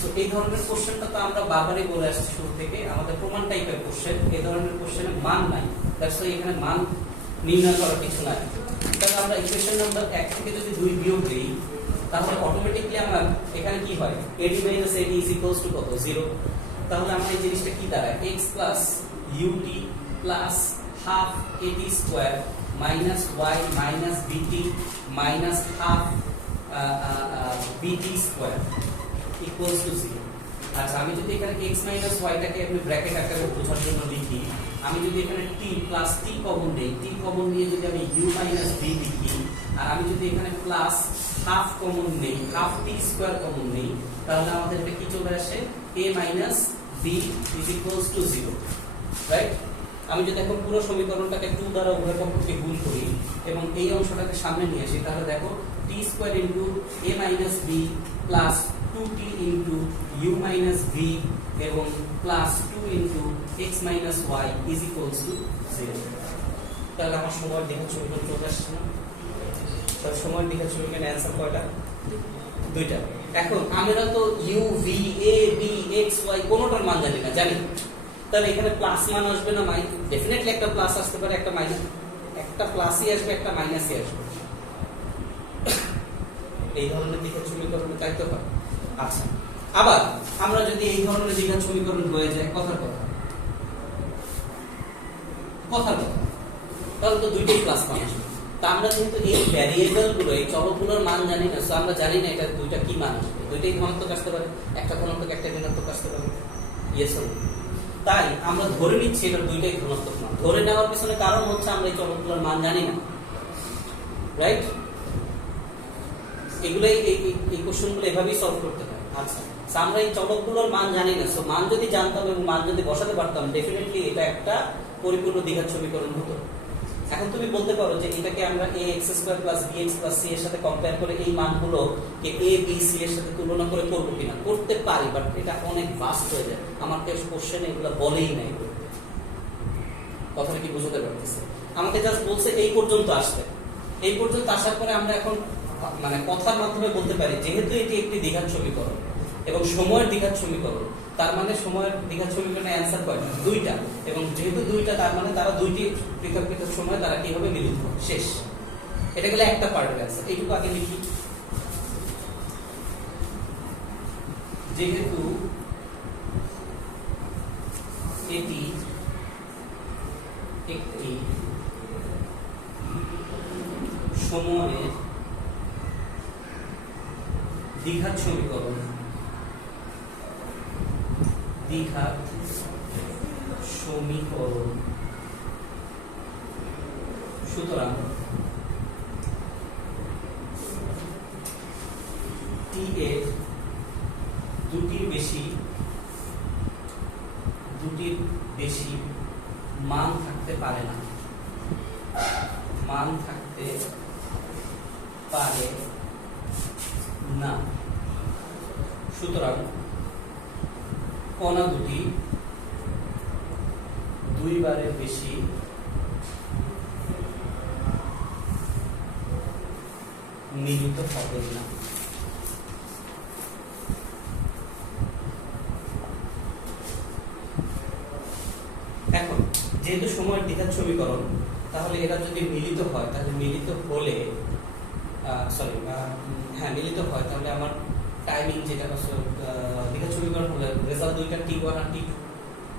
তো এই ধরনের কোশ্চেনটা তো আমরা বারবারই বলে আসছি শুরু থেকে, আমাদের প্রমাণ টাইপের কোশ্চেন। এই ধরনের কোশ্চেনে মান নাই, দ্যাটস ওয়াই এখানে মান নির্ণয় করার কিছু নাই। তাহলে আমরা ইকুয়েশন নাম্বার 1 থেকে যদি 2 বিয়োগ দেই তাহলে অটোমেটিক্যালি আমার এখানে কি হয়? AD - AD = কত? 0। তাহলে আমার এই জিনিসটা কি দাঁড়ায়? x plus ut plus half at square minus y minus bt minus half bt square equals to 0। আচ্ছা, আমি যদি এখানে x minus y টাকে আমি ব্র্যাকেট আকারে বোঝার জন্য লিখি, আমি যদি এখানে t plus t কমন নেই, t কমন নিয়ে যদি আমি u minus b লিখি, আর আমি যদি এখানে প্লাস হাফ কমন নেই, হাফ t স্কয়ার কমন নেই, তাহলে আমাদের এটা কি চলে আসে? a minus b is equals to 0। Right? আমি যদি এখন পুরো সমীকরণটাকে 2 দ্বারা উভয় পক্ষকে গুণ করি এবং এই অংশটাকে সামনে নিয়ে আসি, তাহলে দেখো t square into a minus b plus 2t into u minus v এবং plus 2 into x minus y is equals to 0। তাহলে আমার সময়ের দ্বিঘাত সমীকরণ চলে আসছে না? তাহলে সময়ের দ্বিঘাত সমীকরণের অ্যানসার কয়টা? দুইটা। এখন আমরা তো u v a b x y কোনোটার মান জানি না, জানি? তাহলে এখানে প্লাস মান আসবে না মাইনাস? ডেফিনেটলি একটা প্লাস আসতে পারে, একটা মাইনাস, একটা প্লাসই আসবে, একটা মাইনাসই আসবে। এই ধরনের দ্বিঘাত সমীকরণে তাই তো হয়। আচ্ছা, আবার আমরা যদি এই ধরনের দ্বিঘাত সমীকরণ হয়ে যায়, কথার কথা তাহলে তো দুইটাই প্লাস মান আসবে। তা আমরা যেহেতু এই ভ্যারিয়েবল গুলো, এই চলকগুলোর মান জানি না, সো আমরা জানি না এটা দুইটা কি মান আসবে। দুইটাই ধনাত্মক আসতে পারে, একটা ধনাত্মক একটা ঋণাত্মক আসতে পারে। Yes or no? তাই আমরা ধরে নিচ্ছি এটা দুইটাই ধনাত্মক মান। ধরে নেওয়ার পিছনে কারণ হচ্ছে আমরা এই চলকগুলোর মান জানি না। রাইট? এগুলাই এই কোশ্চেনগুলো এভাবেই সলভ করতে হয়। আচ্ছা, আমরা এই চলকগুলোর মান জানি না, সো মান যদি জানতাম এবং মান যদি বসাতে পারতাম, ডেফিনেটলি এটা একটা পরিপূর্ণ দ্বিঘাত সমীকরণ হতো। এখন তুমি বলতে পারো যে এটাকে আমরা ax² + bx + c এর সাথে কম্পেয়ার করে এই মানগুলো কে a b c এর সাথে তুলনা করে করব কিনা? করতে পারি, বাট এটা অনেক ভাস্ট হয়ে যায়। আমাকে কোশ্চেনে এগুলো বলেই নাই। কথাটা কি বুঝতে পারতেছে? আমাকে জাস্ট বলছে এই পর্যন্ত আসতে। এই পর্যন্ত আসার পরে আমরা এখন মানে কথার মাধ্যমে বলতে পারি যেহেতু এটি একটি দ্বিঘাত সমীকরণ এবং সময়ের দ্বিঘাত সমীকরণ, তার মানে সময়ের দ্বিঘাত সমীকরণের অ্যানসার কয়টা? দুইটা। এবং যেহেতু দুইটা, তার মানে তারা দুইটি পৃথক পৃথক সময় তারা কিভাবে মিলিত হয়, শেষ। এটা গেলে একটা পার্টের অ্যানসার। এইটুকু আগে লিখি। যেহেতু এটি একটি সময়ের দ্বিঘাত সমীকরণ, দ্বিঘাত সমীকরণ। সুতরাং টি এর দুটির বেশি মান থাকতে পারে না, মান থাকতে পারে না। সুতরাং কণা দুটি দুইবারের বেশি মিলিত হবে না। এখন যেহেতু সময়ের দ্বিঘাত সমীকরণ, তাহলে এরা যদি মিলিত হয়, তাহলে মিলিত হলে মিলিত হয়, তাহলে আমার টাইমিং যেটা দ্বিঘাত সমীকরণ হলে রেজাল্ট দুইটা T1 আর T2,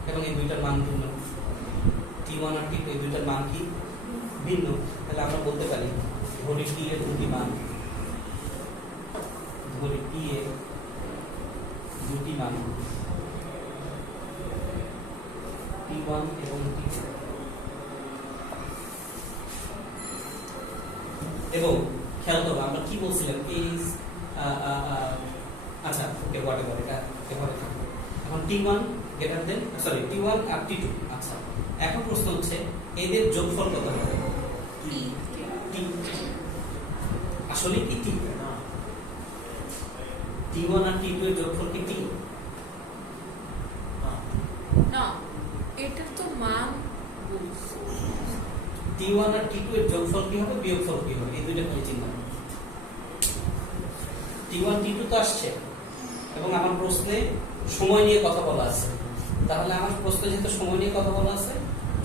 এবং এই দুইটার মান ভিন্ন। T1 আর T2 এই দুইটার মান কি ভিন্ন। তাহলে আমরা বলতে পারি ঘড়ি T এর দুটি মান, ঘড়ি T এর দুটি মান T1 এবং T2, এবং খেয়াল করবো আমরা কি বলছিলাম, আচ্ছা ওকে হোয়াটএভার, এটা এভাবে থাকবে। এখন T1 T1 আর T2। আচ্ছা, এখন প্রশ্ন হচ্ছে এদের যোগফল কত হবে? T আসলে কি T? T1 আর T2 এর যোগফল কি T? না, এটা তো মান বলছি। T1 আর T2 এর যোগফল কি হবে, বিয়োগফল কি হবে? এই দুইটা খালি চিন্তা। T1 T2 তো আসছে, এবং আমার প্রশ্নে সময় নিয়ে কথা বলা আছে। তাহলে আমার প্রশ্নে যেহেতু সময় নিয়ে কথা বলা আছে,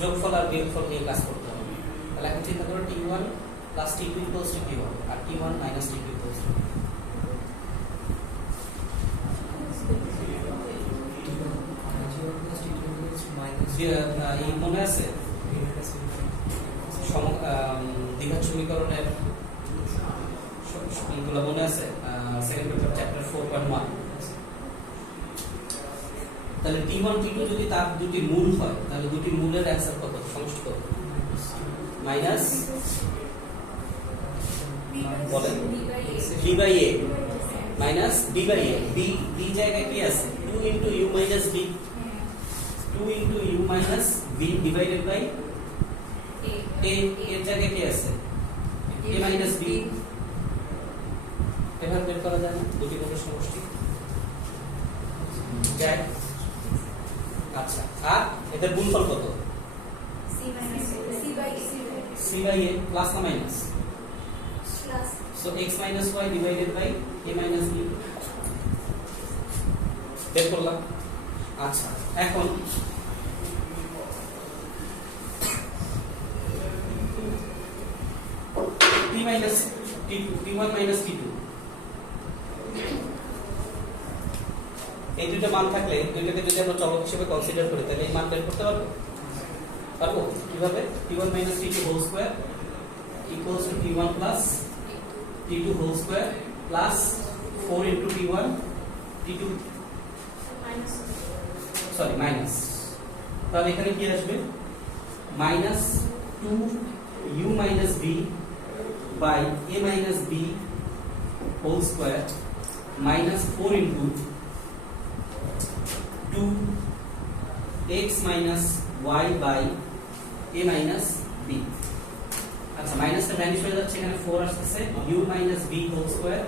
যোগফল আর বিয়োগফল নিয়ে কাজ করতে হবে। তাহলে এখন চিন্তা করো T1 plus T2 equals to কি হবে, আর T1 minus T2 equals to এই মনে আছে দ্বিঘাত সমীকরণের এইগুলো মনে আছে? Second paper chapter 4.1। তাহলে T1 T2 যদি তার দুটি মূল হয়, তাহলে দুটি মূলের অ্যানসার কত, সমষ্টি কত? মাইনাস বলেন b/a মাইনাস b/a। b জায়গায় কি আছে? 2 into u minus b, 2 into u minus b divided by a। এর জায়গায় কি আছে? a minus b। এভাবে বের করা যায় না দুটি পদের সমষ্টি? যায়। আচ্ছা, আর এদের গুণফল কত? c/a প্লাস না minus? So x minus y divided by a minus b বের করলাম। আচ্ছা, এখন t minus t2, t1 minus t2 এই দুটো মান থাকলে, দুইটাকে যদি আমরা চলক হিসেবে কনসিডার করি, তাহলে এই মান বের করতে পারবো কিভাবে? t1 minus t2 whole square equals to t1 plus t2 whole square plus 4 into t1 t2 minus, তাহলে এখানে কি আসবে? minus 2 u minus b by a minus b whole square minus 4 into 2 x minus y by a minus b। আচ্ছা, মাইনাসটা vanish হয়ে যাচ্ছে, এখানে 4 আসছে, u minus b whole square,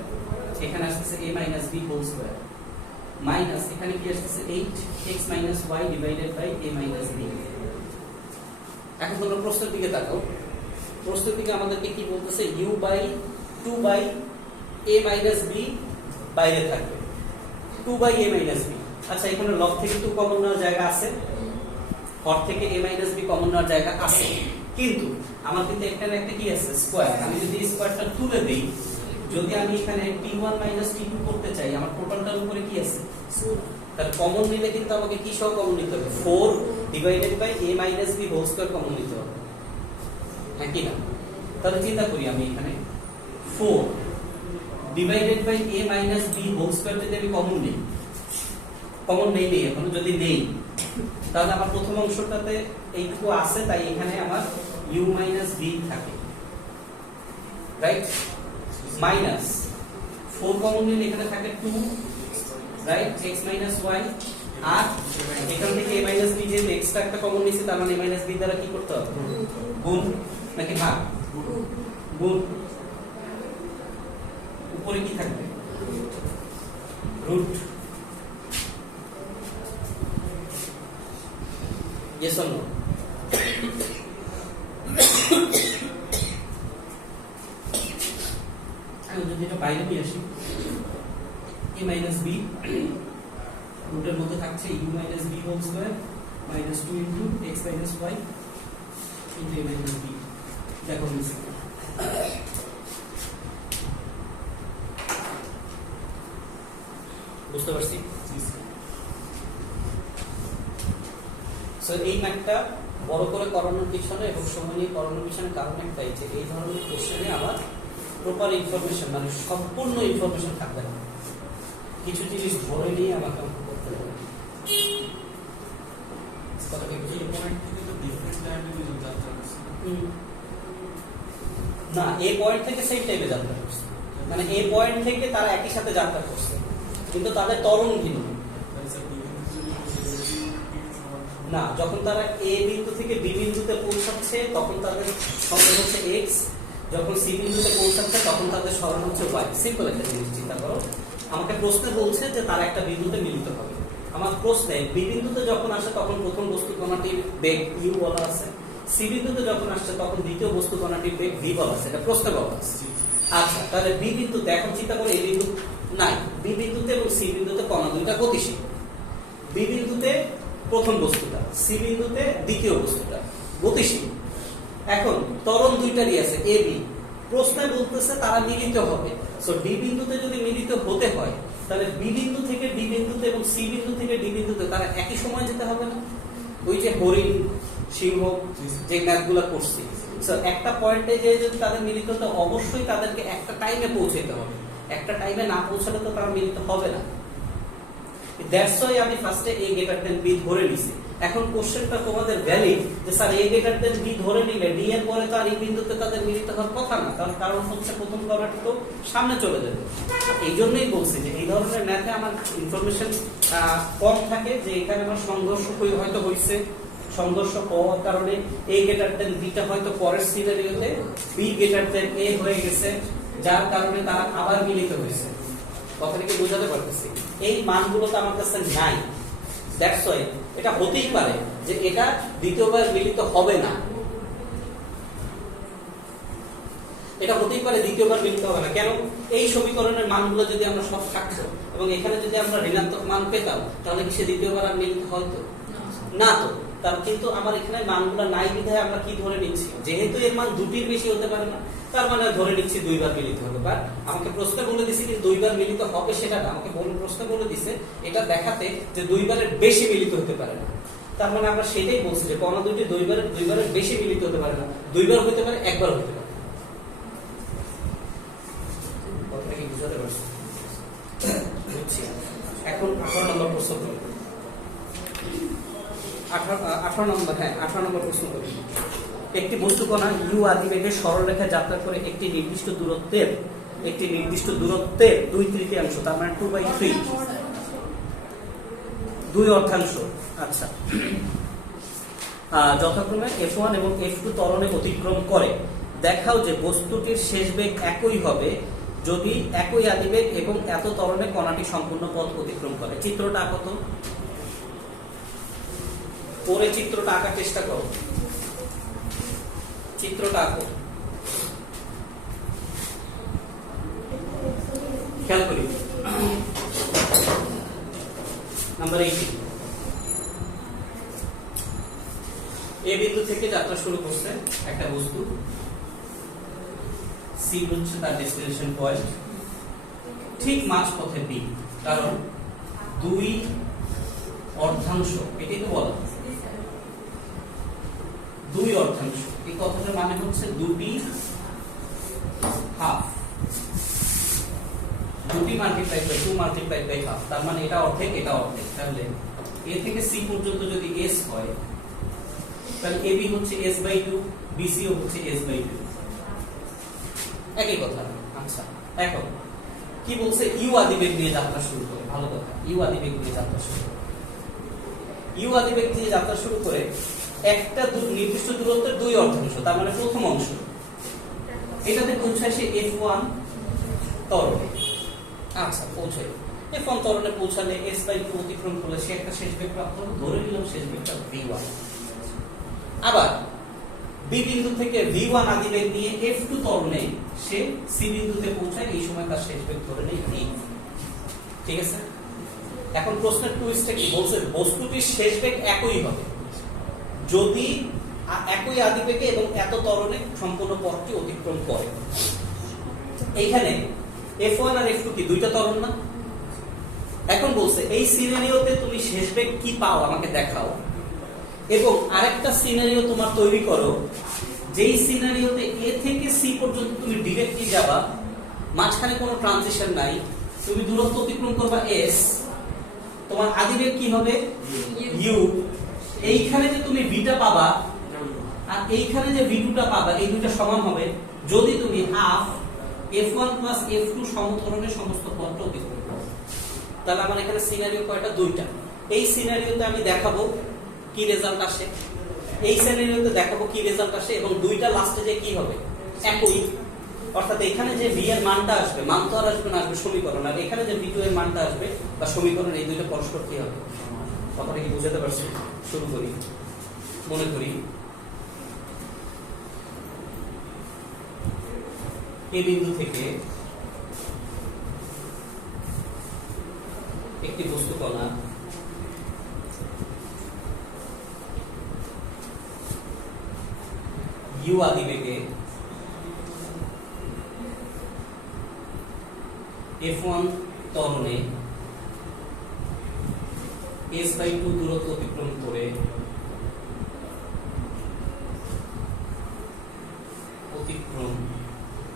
এখানে আসছে a minus b whole square minus এখানে কি আসছে 8 x minus y divided by a minus b। এখন তোমরা প্রশ্নের দিকে তাকাও। প্রশ্নের দিকে আমাদেরকে কি বলতেছে? u by 2 by a minus b বাইরে থাকবে, 2 by a minus b। আচ্ছা, এখানে লব থেকে 2 কমন নেওয়ার জায়গা আছে, হর থেকে a minus b কমন নেওয়ার জায়গা আছে, কিন্তু আমার কিন্তু এখানে একটা কি আছে? স্কয়ার। আমি যদি স্কয়ারটা তুলে দেই, যদি আমি এখানে t1 minus t2 করতে চাই, আমার টোটালটার উপরে কি আছে? তাহলে কমন নিলে কিন্তু আমাকে কি সহ কমন নিতে হবে? 4 divided by a minus b whole square common নিতে হবে, হ্যাঁ কি না? তাহলে চিন্তা করি আমি এখানে 4 divided by a minus b whole square যদি আমি কমন নেই এখন যদি নেই তাহলে আমার প্রথম অংশটাতে এইটুকু আছে, তাই এখানে আমার u মাইনাস b থাকে, রাইট? মাইনাস 4 কমন নিলে এখানে থাকে 2, রাইট? x মাইনাস y, আর এখান থেকে a মাইনাস b যে এক্সট্রা একটা কমন নিয়েছি, তার মানে a মাইনাস b দ্বারা কি করতে হবে? গুণ নাকি ভাগ? গুণ। উপরে কি থাকবে? রুট। yes or no? আমি যদি এটা বাইরে নিয়ে আসি, a মাইনাস b রুটের মধ্যে থাকছে u minus b whole square minus 2 into x minus y into a minus b। দেখো নিচে বুঝতে পারছি? সো এই ম্যাথটা বড় করে করানোর পিছনে এবং সময় নিয়ে করানোর পিছনে কারণ একটাই, যে এই ধরনের কোশ্চেনে আমার প্রপার ইনফরমেশন মানে সম্পূর্ণ ইনফরমেশন থাকবে না, কিছু জিনিস ধরে নিয়ে আমাকে অঙ্ক করতে হবে। না, এই পয়েন্ট থেকে সেই টাইমে যাত্রা করছে, মানে এই পয়েন্ট থেকে তারা একই সাথে যাত্রা করছে, কিন্তু তাদের ত্বরণ ভিন্ন। না, যখন তারা এ বিন্দু থেকে বি বিন্দুতে পৌঁছাচ্ছে তখন তাদের সরণ হচ্ছে এক্স, যখন সি বিন্দুতে পৌঁছাচ্ছে তখন তাদের সরণ হচ্ছে ওয়াই। সিম্পল একটা জিনিস চিন্তা করো, আমাকে প্রশ্নে বলছে যে তারা একটা বিন্দুতে মিলিত হবে। আমার প্রশ্নে বি বিন্দুতে যখন আসে তখন প্রথম বস্তু কণাটির বেগ ইউ বলা আছে, সি বিন্দুতে যখন আসছে তখন দ্বিতীয় বস্তু কণাটির বেগ ভি বলা আছে, এটা প্রশ্নে বলা আছে। আচ্ছা, তাহলে বি বিন্দুতে এখন চিন্তা করে এই বিন্দু নাই, বি বিন্দুতে এবং সি বিন্দুতে কণা দুইটা গতিশীল। বি বিন্দুতে প্রথম বস্তুটা, সি বিন্দুতে দ্বিতীয় বস্তুটা গতিশীল। এখন ত্বরণ দুইটারই আছে এ বি, প্রশ্নে বলতেছে তারা মিলিত হবে। সো ডি বিন্দুতে যদি মিলিত হতে হয় তাহলে বি বিন্দু থেকে ডি বিন্দুতে এবং সি বিন্দু থেকে ডি বিন্দুতে তারা একই সময় যেতে হবে না? ওই যে হরিণ সিংহ যে ম্যাথগুলো করছি, সো একটা পয়েন্টে যে যদি তাদের মিলিত হতে অবশ্যই তাদেরকে একটা টাইমে পৌঁছাতে হবে, একটা টাইমে না পৌঁছালে তো তারা মিলিত হবে না। দ্যাটস ওয়াই আমি ফার্স্টে a গ্রেটার দ্যান b ধরে নিছি। এখন কোশ্চেনটা তোমাদের ভ্যালিড যে sir a greater than b ধরে নিলে d এর পরে তো আর এই বিন্দুতে তাদের মিলিত হওয়ার কথা না, তার কারণ হচ্ছে প্রথম কণাটি তো সামনে চলে যাবে। এই জন্যই বলছি যে এই ধরনের ম্যাথে আমার ইনফরমেশন কম থাকে, যে এখানে আমার সংঘর্ষ হয়তো হইছে, সংঘর্ষ হওয়ার কারণে a গ্রেটার দ্যান b টা হয়তো পরের সিনারিওতে b গ্রেটার দ্যান a হয়ে গেছে, যার কারণে তারা আবার মিলিত হয়েছে। কথাটাকে বোঝাতে পারতেছি? এই মানগুলো তো আমার কাছে নাই, দ্যাটস ওয়াই এটা হতেই পারে যে এটা দ্বিতীয়বার মিলিত হবে না, এটা হতেই পারে দ্বিতীয়বার মিলিত হবে না। কেন? এই সমীকরণের মানগুলো যদি আমরা সব থাকতো এবং এখানে যদি আমরা ঋণাত্মক মান পেতাম তাহলে কি সে দ্বিতীয়বার আর মিলিত হয়তো না? তো তার কিন্তু আমার এখানে মানগুলো নাই বিধায় আমরা কি ধরে নিচ্ছি, যেহেতু এর মান দুটির বেশি হতে পারে না, তার মানে ধরে নিচ্ছি দুইবার মিলিত হবে। বা আমাকে প্রশ্ন বলে দিছে যে দুইবার মিলিত হবে, সেটা না, আমাকে প্রশ্ন বলে দিছে এটা দেখাতে যে দুইবারের বেশি মিলিত হতে পারে না। তার মানে আমরা সেটাই বলছি যে কণা দুটি দুইবারের বেশি মিলিত হতে পারে না, দুইবার হতে পারে, একবার হতে পারে। কথাটা কি বুঝাতে পারছি? বুঝছি। এখন 18 নম্বর প্রশ্ন করি। 18 নম্বর, হ্যাঁ 18 নম্বর প্রশ্ন করি। একটি বস্তু কণা ইউ আদিবেগে সরলরেখায় যাত্রা করে একটি নির্দিষ্ট দূরত্বের 2/3, তার মানে 2/3, 2/4। আচ্ছা, যথাক্রমে f1 এবং f2 ত্বরণে অতিক্রম করে। দেখাও যে বস্তুটির শেষ বেগ একই হবে যদি একই আদিবেগ এবং এত ত্বরণে কণাটি সম্পূর্ণ পথ অতিক্রম করে। চিত্রটা আঁকো তো, পরে চিত্রটা আঁকার চেষ্টা করো, চিত্রটা আঁকো, খেয়াল করি। নাম্বার 18, এ বিন্দু থেকে যাত্রা শুরু করছে একটা বস্তু, সি হচ্ছে তার ডেস্টিনেশন পয়েন্ট, ঠিক মাঝপথে বি, কারণ 2 অর্ধাংশ, এটাই তো বলা 2 অর্ধাংশ। এই কথাটার মানে হচ্ছে 2b হাফ, দুটি multiply by 2 multiply by half, তার মানে এটা অর্ধেক এটা অর্ধেক। তাহলে a থেকে c পর্যন্ত যদি s হয় তাহলে ab হচ্ছে s বাই 2, bc ও হচ্ছে s বাই 2, একই কথা। আচ্ছা, এখন কি বলছে? ইউ আদিবেগ নিয়ে যাত্রা শুরু করে। ভালো কথা, ইউ আদিবেগ নিয়ে যাত্রা শুরু করে। ইউ আদিবেগ নিয়ে যাত্রা শুরু করে একটা নির্দিষ্ট দূরত্বের দুই অর্ধাংশ, তার মানে প্রথম অংশ, এটাতে পৌঁছায় সে f1 ত্বরণে। আচ্ছা, পৌঁছে f1 ত্বরণে পৌঁছালে s বাই 2 অতিক্রম করলে সে একটা শেষ বেগ প্রাপ্ত হবে, ধরে নিলাম শেষ বেগটা v1। আবার বি বিন্দু থেকে v1 আদিবেগ নিয়ে f2 ত্বরণে সে সি বিন্দুতে পৌঁছায়, এই সময় তার শেষ বেগ ধরে নেই v। ঠিক আছে? এখন প্রশ্নের টুইস্টটা কি বলছে? বস্তুটির শেষ বেগ একই হবে যদি একই আদিবেগে এবং এত ত্বরণে সম্পূর্ণ পথটি অতিক্রম করে। এইখানে f1 আর f2 কি দুইটা ত্বরণ না? এখন বলছে এই সিনারিওতে তুমি শেষ বেগ কি পাও আমাকে দেখাও, এবং আরেকটা সিনারিও তোমার তৈরি করো যেই সিনারিওতে a থেকে c পর্যন্ত তুমি ডাইরেক্টলি যাবা, মাঝখানে কোনো ট্রানজিশন নাই, তুমি দূরত্ব অতিক্রম করবা s, তোমার আদিবেগ কি হবে? u। এইখানে যে তুমি v টা পাবা আর এইখানে যে v2 টা পাবা, এই দুইটা সমান হবে যদি তুমি হাফ f1 + f2 সমধরনের সমস্ত পথটা অতিক্রম করো। তাহলে আমার এখানে সিনারিও কয়টা? দুইটা। এই সিনারিওতে আমি দেখাবো কি রেজাল্ট আসে, এই সিনারিওতে দেখাবো কি রেজাল্ট আসে, এবং দুইটা লাস্টে যে কি হবে একই। অর্থাৎ এখানে যে v এর মানটা আসবে, মান তো আর আসবে না, আসবে সমীকরণ, আর এখানে যে v2 এর মানটা আসবে বা সমীকরণ, এই দুইটা পরস্পর কি হবে। কথাটা কি বুঝতে পারছো? শুরু করি। মনে করি এই বিন্দু থেকে একটি বস্তু কণা u আদিবেগে f1 ত্বরণে s বাই 2 দূরত্ব অতিক্রম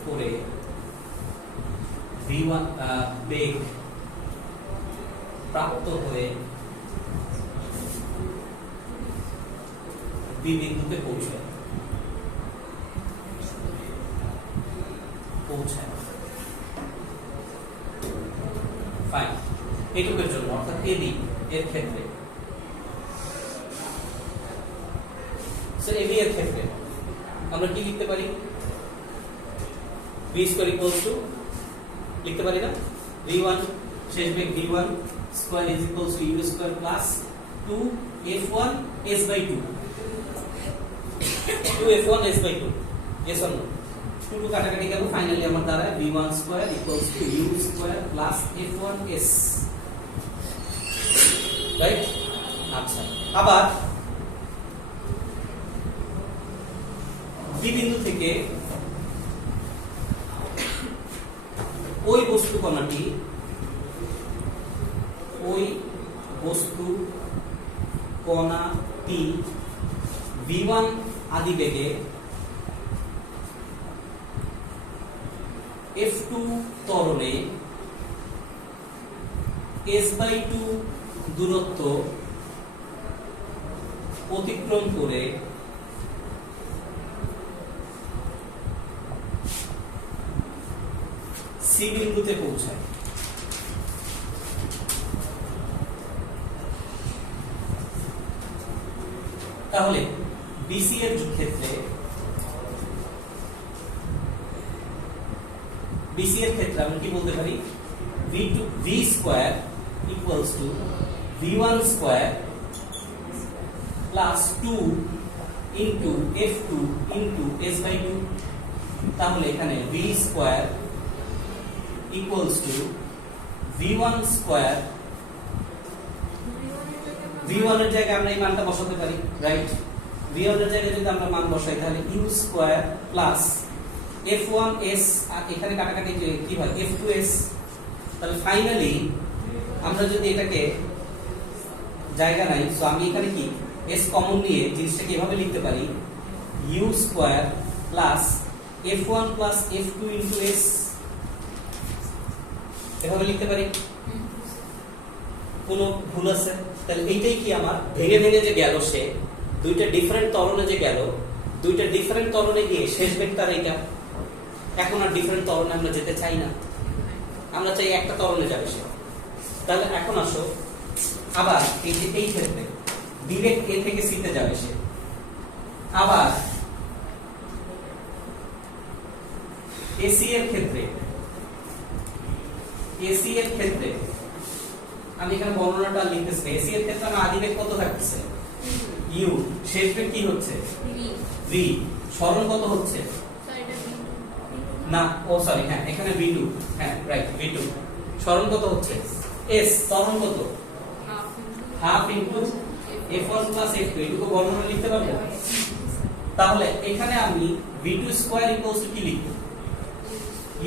করে v1 বেগ প্রাপ্ত হয়ে বি বিন্দুতে পৌঁছায়। ফাইন, এটুকের জন্য অর্থাৎ এবি এর ক্ষেত্রে, এবি এর ক্ষেত্রে আমরা কি লিখতে পারি? v স্কয়ার ইকুয়ালস টু, লিখতে পারি না, v1 শেষ বেগ v1 square is equals to u square plus 2f1 s by 2, 2f1 s by 2, yes or no? 2 কাটাকাটি গেল, ফাইনালি আমার দাঁড়ায় v1 square equals to u square plus f1 s, right? আচ্ছা, আবার বি বিন্দু থেকে ওই বস্তু কণাটি v1 আদিবেগে f2 ত্বরণে s বাই 2 দূরত্ব অতিক্রম করে সি বিন্দুতে পৌঁছায়। তাহলে বিসি এর ক্ষেত্রে আমি কি বলতে পারি? v square equals to v1 square plus 2 into f2 into s by 2। তাহলে এখানে v square equals to v1 square, v1 এর জায়গায় আমরা এই মানটা বসাতে পারি, রাইট? v1 এর জায়গায় যদি আমরা মান বসাই তাহলে u স্কয়ার প্লাস f1s, আর এখানে কাটাকাটি কি হয় f2s। তাহলে ফাইনালি আমরা যদি এটাকে জায়গা নাই, সো আমি এখানে কি s কমন নিয়ে জিনিসটাকে এভাবে লিখতে পারি u square plus f1 plus f2 into s। এভাবে লিখতে পারি? কোনো ভুল আছে? তাহলে এইটাই কি আমার ভেঙে ভেঙে যে গেল, সে দুইটা ডিফারেন্ট ত্বরণে যে গেল, দুইটা ডিফারেন্ট ত্বরণে গিয়ে শেষ ভেক্টর এইটা। এখন আর ডিফারেন্ট ত্বরণে আমরা যেতে চাই না, আমরা চাই একটা ত্বরণে যাবে সে। তাহলে এখন আসো আবার এই যে এই ক্ষেত্রে ডিরেক্ট এ থেকে সি তে যাবে সে। আবার এসি এর ক্ষেত্রে আমি এখানে বর্ণনাটা লিখতেছি। এসি এর ক্ষেত্রে আমার আদি বেগ কত থাকছে? ইউ। শেষ বেগ কি হচ্ছে? ভি। সরণ কত হচ্ছে? না, ও সরি, হ্যাঁ এখানে v2, হ্যাঁ রাইট v2। সরণ কত হচ্ছে? s। ত্বরণ কত? Half into f1 plus f2। এটুকু বর্ণনা লিখতে পারবো? তাহলে এখানে আমি v2 স্কয়ার ইকুয়ালস টু কি লিখব?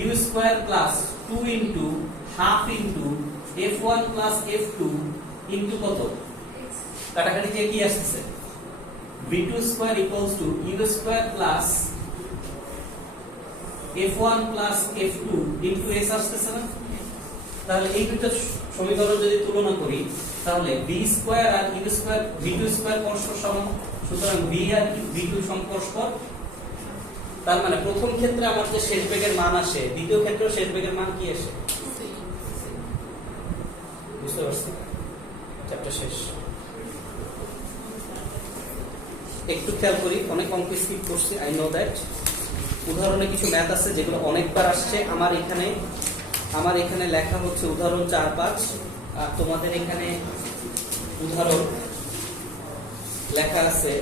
u square plus 2 into half into f1 plus f2 into কত? কাটাকাটি দিয়ে কি আসছে? v2 square equals to u square plus f1 plus f2 into s আসতেছে না? তাহলে এই দুটো সমীকরণ যদি তুলনা করি তাহলে v স্কয়ার আর u স্কয়ার v2 স্কয়ার পরস্পর সমান, সুতরাং v আর v2 সম্পরস্পর। তার মানে প্রথম ক্ষেত্রে আমার যে শেষ বেগের মান আসে, দ্বিতীয় ক্ষেত্রেও শেষ বেগের মান কি আসে? বুঝতে পারছি? চ্যাপ্টার শেষ। একটু খেয়াল করি, অনেক অঙ্ক স্কিপ করছি, আই নো দ্যাট। উদাহরণে কিছু ম্যাথ আছে যেগুলো অনেকবার আসছে। আমার এখানে লেখা হচ্ছে উদাহরণ 4-5, আর তোমাদের এখানে উদাহরণ লেখা আছে,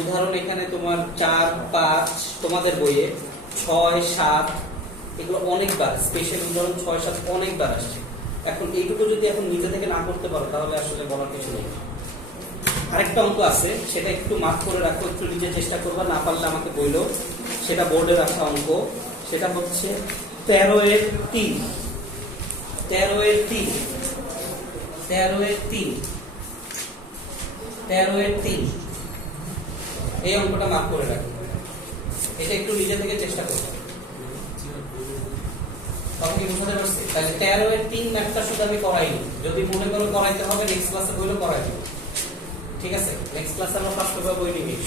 উদাহরণ এখানে তোমার 4-5 তোমাদের বইয়ে 6-7 এগুলো অনেকবার, স্পেশাল উদাহরণ 6-7 অনেকবার আসছে। এখন এইটুকু যদি এখন নিজে থেকে না করতে পারো তাহলে আসলে বলার কিছু নেই। আরেকটা অঙ্ক আছে, সেটা একটু মার্ক করে রাখো, একটু নিজে চেষ্টা করবা, না পারলে আমাকে বইলো। সেটা বোর্ডে রাখা অঙ্ক, সেটা হচ্ছে 13 এর 3। 13 এর 3 এই অঙ্কটা মার্ক করে রাখো। এটা একটু নিজে থেকে চেষ্টা করো। তখন কি বুঝতে পারছি? তাহলে 13 এর 3 ম্যাথটা শুধু আমি করাইনি, যদি মনে করো করাইতে হবে নেক্সট ক্লাসে বইলে করাই দিব। ঠিক আছে, নেক্সট ক্লাসে আমরা ফার্স্ট পেপার বই নিয়ে